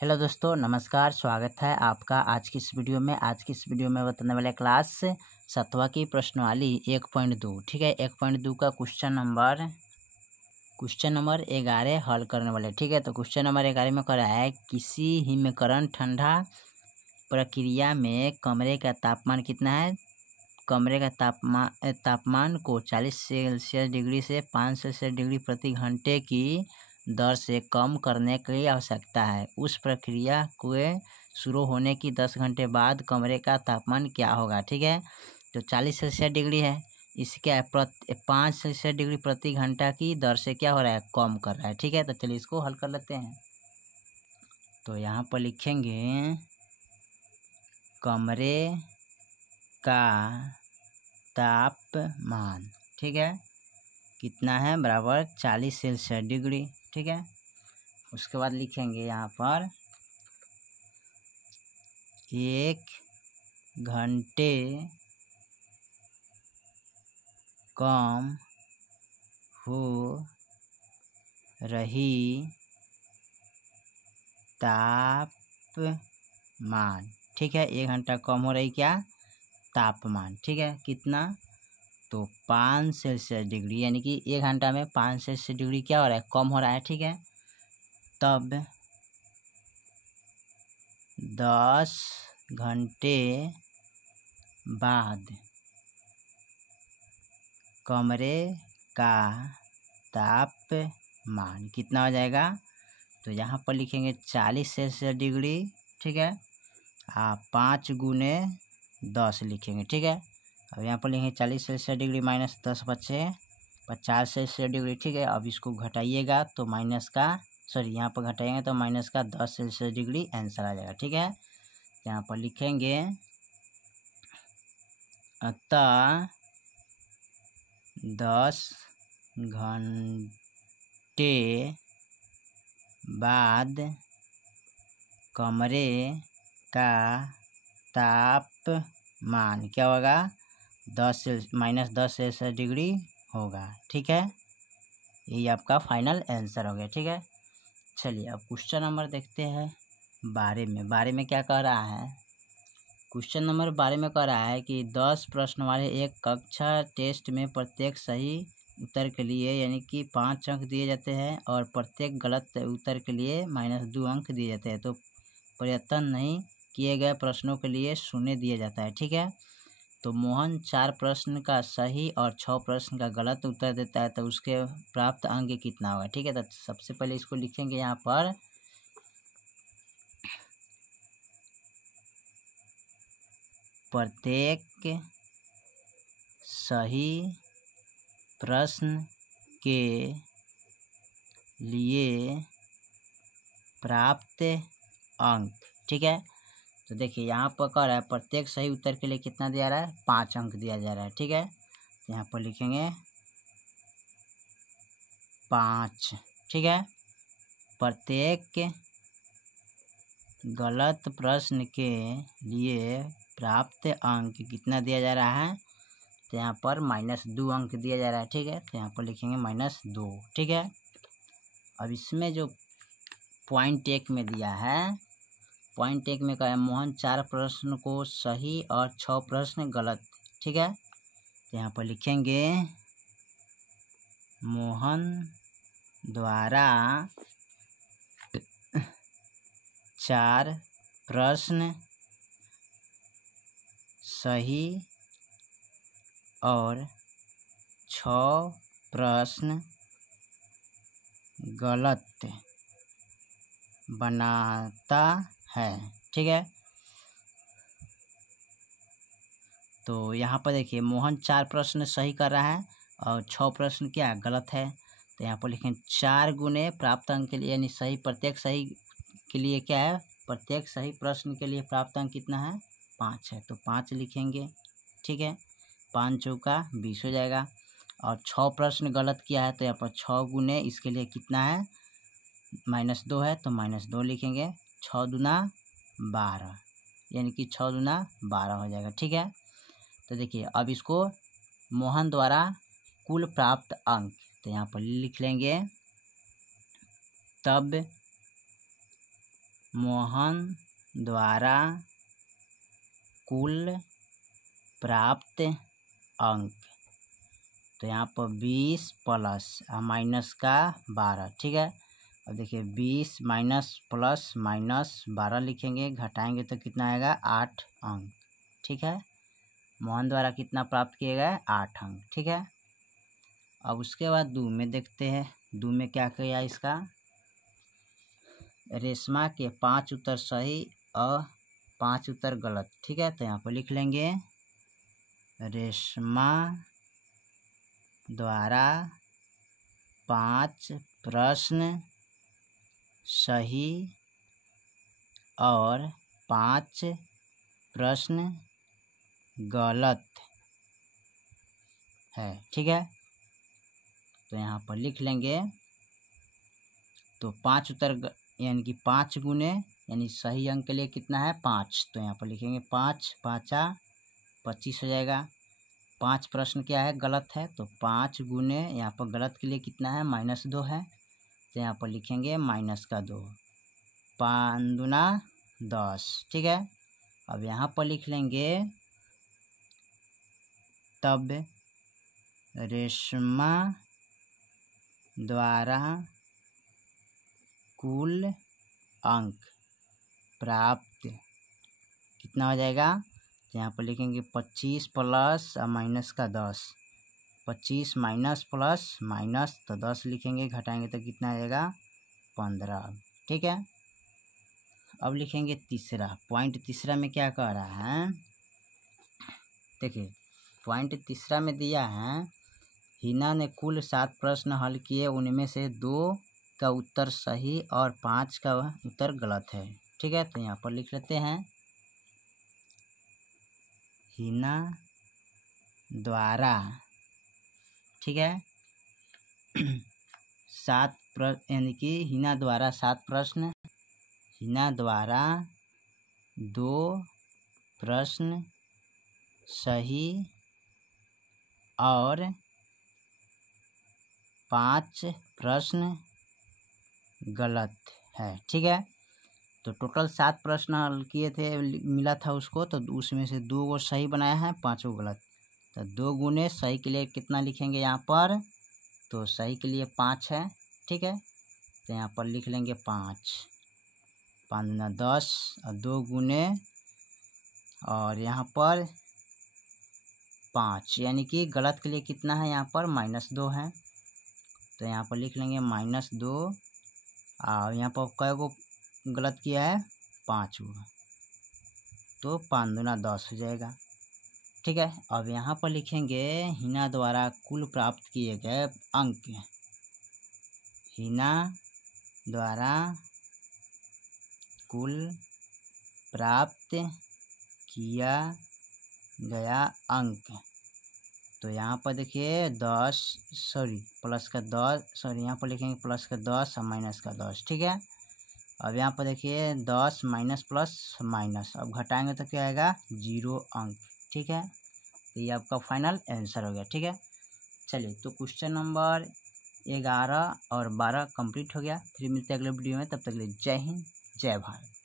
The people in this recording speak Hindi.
हेलो दोस्तों, नमस्कार। स्वागत है आपका आज की इस वीडियो में। आज की इस वीडियो में बताने वाले क्लास 7वां की प्रश्नावली 1.2। ठीक है, 1.2 का क्वेश्चन नंबर 11 हल करने वाले। ठीक है, तो क्वेश्चन नंबर 11 में कह रहा है किसी हिमकरण ठंडा प्रक्रिया में कमरे का तापमान कितना है। कमरे का तापमान को 40 सेल्सियस डिग्री से 5 सेल्सियस डिग्री प्रति घंटे की दर से कम करने की आवश्यकता है। उस प्रक्रिया के शुरू होने की 10 घंटे बाद कमरे का तापमान क्या होगा। ठीक है, तो 40 सेल्सियस डिग्री है, इसके 5 सेल्सियस डिग्री प्रति घंटा की दर से क्या हो रहा है, कम कर रहा है। ठीक है, तो चलिए इसको हल कर लेते हैं। तो यहाँ पर लिखेंगे कमरे का तापमान, ठीक है, कितना है, बराबर 40 सेल्सियस डिग्री। ठीक है, उसके बाद लिखेंगे यहाँ पर 1 घंटे कम हो रही तापमान। ठीक है, 1 घंटा कम हो रही क्या, तापमान। ठीक है, कितना, तो 5 सेल्सियस डिग्री, यानी कि 1 घंटा में 5 सेल्सियस डिग्री क्या हो रहा है, कम हो रहा है। ठीक है, तब 10 घंटे बाद कमरे का तापमान कितना हो जाएगा, तो यहाँ पर लिखेंगे 40 सेल्सियस डिग्री। ठीक है, 5 गुने 10 लिखेंगे। ठीक है, अब यहाँ पर लिखेंगे 40 सेल्सियस डिग्री माइनस 10 बचे 50 सेल्सियस डिग्री। ठीक है, अब इसको घटाइएगा तो यहाँ पर घटाएंगे तो माइनस का 10 सेल्सियस डिग्री आंसर आ जाएगा। ठीक है, यहाँ पर लिखेंगे अतः 10 घंटे बाद कमरे का तापमान क्या होगा, माइनस 10 सेल्सियस डिग्री होगा। ठीक है, यही आपका फाइनल आंसर हो गया। ठीक है, चलिए अब क्वेश्चन नंबर देखते हैं। बारे में क्या कह रहा है, क्वेश्चन नंबर 12 में कह रहा है कि 10 प्रश्न वाले एक कक्षा टेस्ट में प्रत्येक सही उत्तर के लिए यानी कि 5 अंक दिए जाते हैं और प्रत्येक गलत उत्तर के लिए -2 अंक दिए जाते हैं। तो प्रयत्न नहीं किए गए प्रश्नों के लिए 0 दिया जाता है। ठीक है, तो मोहन 4 प्रश्न का सही और 6 प्रश्न का गलत उत्तर देता है, तो उसके प्राप्त अंक कितना होगा। ठीक है, तो सबसे पहले इसको लिखेंगे यहाँ पर प्रत्येक सही प्रश्न के लिए प्राप्त अंक। ठीक है, तो देखिए यहाँ पर कह रहा है प्रत्येक सही उत्तर के लिए कितना दिया रहा है, 5 अंक दिया जा रहा है। ठीक है, तो यहाँ पर लिखेंगे 5। ठीक है, प्रत्येक गलत प्रश्न के लिए प्राप्त अंक कितना दिया जा रहा है, तो यहाँ पर -2 अंक दिया जा रहा है। ठीक है, तो यहाँ पर लिखेंगे -2। ठीक है, अब इसमें जो पॉइंट 1 में दिया है, पॉइंट 1 में कहा है मोहन 4 प्रश्न को सही और 6 प्रश्न गलत। ठीक है, तो यहाँ पर लिखेंगे मोहन द्वारा 4 प्रश्न सही और 6 प्रश्न गलत बनाता है। ठीक है, तो यहाँ पर देखिए मोहन 4 प्रश्न सही कर रहा है और 6 प्रश्न क्या गलत है। तो यहाँ पर लिखें 4 गुने प्राप्त अंक के लिए, यानी सही प्रत्येक सही के लिए क्या है, प्रत्येक सही प्रश्न के लिए प्राप्त अंक कितना है, 5 है, तो 5 लिखेंगे। ठीक है, 5 चौका 20 हो जाएगा और 6 प्रश्न गलत किया है, तो यहाँ पर 6 गुने इसके लिए कितना है, -2 है, तो -2 लिखेंगे। 6 दूना 12, यानी कि 6 दूना 12 हो जाएगा। ठीक है, तो देखिए अब इसको मोहन द्वारा कुल प्राप्त अंक, तो यहाँ पर लिख लेंगे तब मोहन द्वारा कुल प्राप्त अंक। तो यहाँ पर 20 प्लस माइनस का 12, ठीक है। अब देखिए 20 माइनस प्लस माइनस 12 लिखेंगे, घटाएंगे तो कितना आएगा 8 अंक, ठीक है। मोहन द्वारा कितना प्राप्त किए गए 8 अंक, ठीक है। अब उसके बाद दो में देखते हैं, दो में क्या किया इसका, रेशमा के 5 उत्तर सही और 5 उत्तर गलत, ठीक है। तो यहाँ पर लिख लेंगे रेशमा द्वारा 5 प्रश्न सही और 5 प्रश्न गलत है, ठीक है। तो यहाँ पर लिख लेंगे, तो 5 उत्तर यानी कि 5 गुने यानी सही अंक के लिए कितना है 5, तो यहाँ पर लिखेंगे 5 5 25 हो जाएगा। 5 प्रश्न क्या है गलत है, तो 5 गुने यहाँ पर गलत के लिए कितना है -2 है, तो यहाँ पर लिखेंगे -2, 5 दूना 10, ठीक है। अब यहाँ पर लिख लेंगे तब रेशमा द्वारा कुल अंक प्राप्त कितना हो जाएगा, यहाँ पर लिखेंगे 25 प्लस माइनस का 10, 25 माइनस प्लस माइनस तो 10 लिखेंगे, घटाएंगे तो कितना आ जाएगा 15, ठीक है। अब लिखेंगे तीसरा पॉइंट, तीसरा में क्या कह रहा है, देखिए पॉइंट तीसरा में दिया है, हिना ने कुल 7 प्रश्न हल किए, उनमें से 2 का उत्तर सही और 5 का उत्तर गलत है, ठीक है। तो यहाँ पर लिख लेते हैं हिना द्वारा, ठीक है 7 प्रश्न यानी कि हिना द्वारा 7 प्रश्न, हिना द्वारा 2 प्रश्न सही और 5 प्रश्न गलत है, ठीक है। तो टोटल 7 प्रश्न हल किए थे, मिला था उसको, तो उसमें से 2 को सही बनाया है, 5 को गलत। तो 2 गुने सही के लिए कितना लिखेंगे यहाँ पर, तो सही के लिए 5 है, ठीक है। तो यहाँ पर लिख लेंगे 5, 5 दूना 10 और 2 गुने और यहाँ पर 5 यानी कि गलत के लिए कितना है यहाँ पर -2 है, तो यहाँ पर लिख लेंगे -2 और यहाँ पर कै गो गलत किया है 5 गो, तो 5 दूना 10 हो जाएगा, ठीक है। अब यहाँ पर लिखेंगे हिना द्वारा कुल प्राप्त किए गए अंक, हिना द्वारा कुल प्राप्त किया गया अंक, तो यहाँ पर देखिए 10 प्लस का 10 यहाँ पर लिखेंगे प्लस का 10 और माइनस का 10, ठीक है। अब यहाँ पर देखिए 10 माइनस प्लस माइनस, अब घटाएंगे तो क्या आएगा 0 अंक, ठीक है। तो ये आपका फाइनल आंसर हो गया, ठीक है। चलिए तो क्वेश्चन नंबर 11 और 12 कंप्लीट हो गया, फिर मिलते हैं अगले वीडियो में, तब तक के लिए जय हिंद जय भारत।